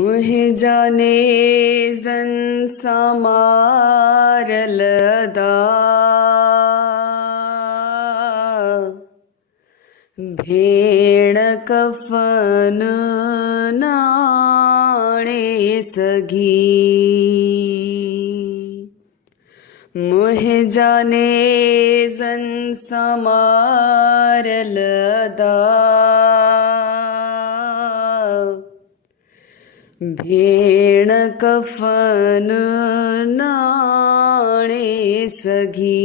मुहे जाने जन समारलदा भेण कफन नाणे सगी मुहे जाने जन समारलदा भेण कफन नाणे सगी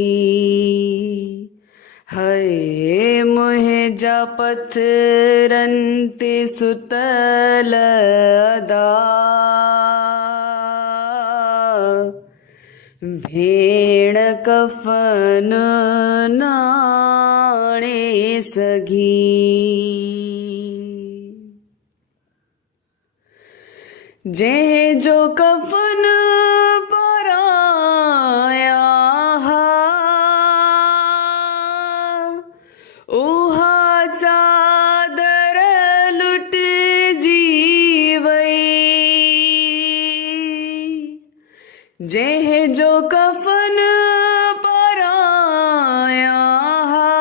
हये मुहे जा पत्थरन ते सुतल अदा भेण कफन नाणे सगी जे जो कफन पराया हा उहा चादर लुट जीवई जे जो कफन पराया हा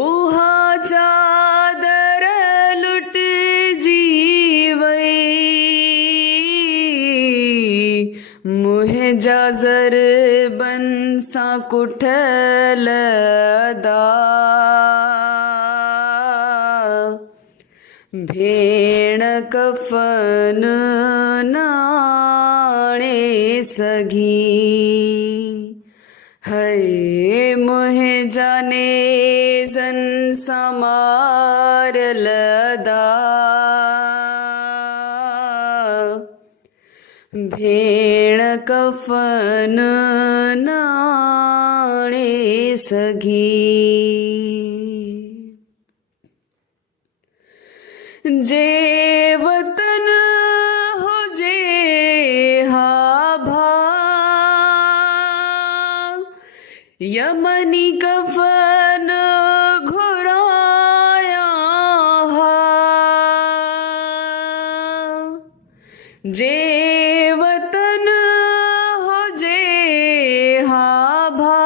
उहा चादर लुट मुहे जाजर बंसा कुठल दा भेण कफन नाणे सगी हये मुहे जाने जन समारल दा भेण कफन नाणे सगी जे वतन हुजे हा भा यमनी कफन घुराया हा जे वतन हुजे हा भा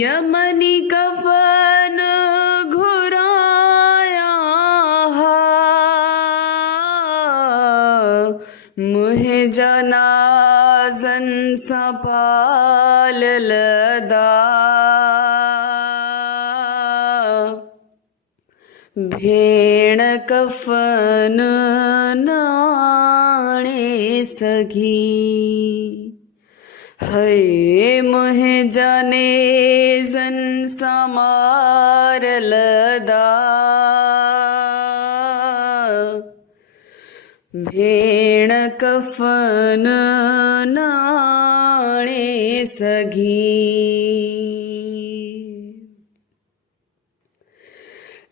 यमनी कफन घुराया हा मुहे जनाजन सा पालल दा भेण कफन नाणे सगी हये मुहे जाने जन समारल दा भेण कफन नाणे सगी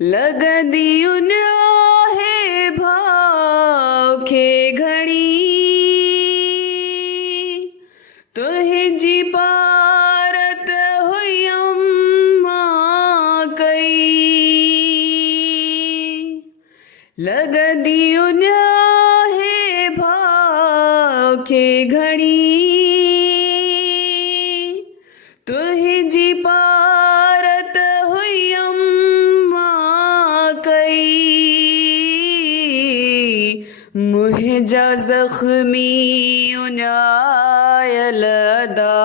लगदी उन्हे भाव खे घणी तुहि जी पारत हुयम कई लगदी उन्हे भाव खे घणी तुहि जी पारत हुयम मुहे जा जख्मी उन्यायल दा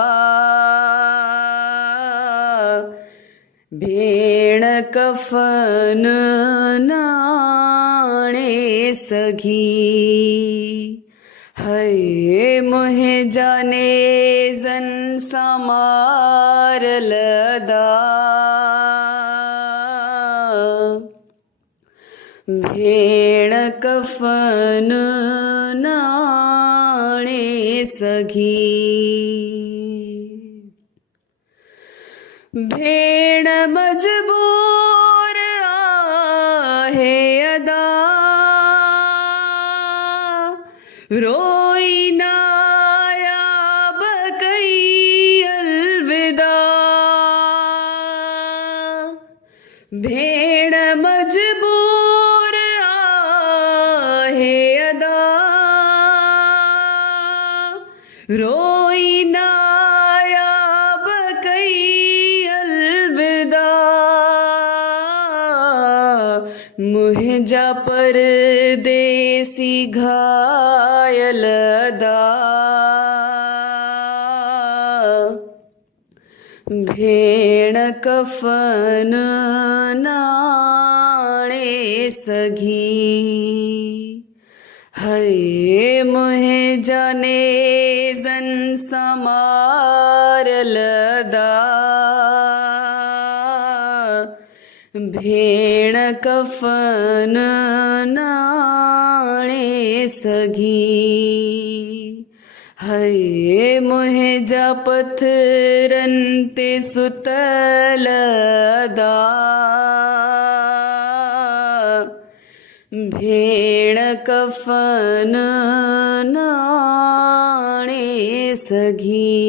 भेण कफन नाणे सगी हये मुहे जाने जन समारल दा भेण कफन नाणे सगी भेण मजबूर आहे अदा रोई नायाब कई अलविदा भेण मुझा परदेसी घायल दा भेण कफन नाणे सघी हरे मुहे जाने जन समारल दा भेण कफन नाणे सघी हरे मुहे जा पथरन ते सुतल दा भेण कफन नाणे सघी।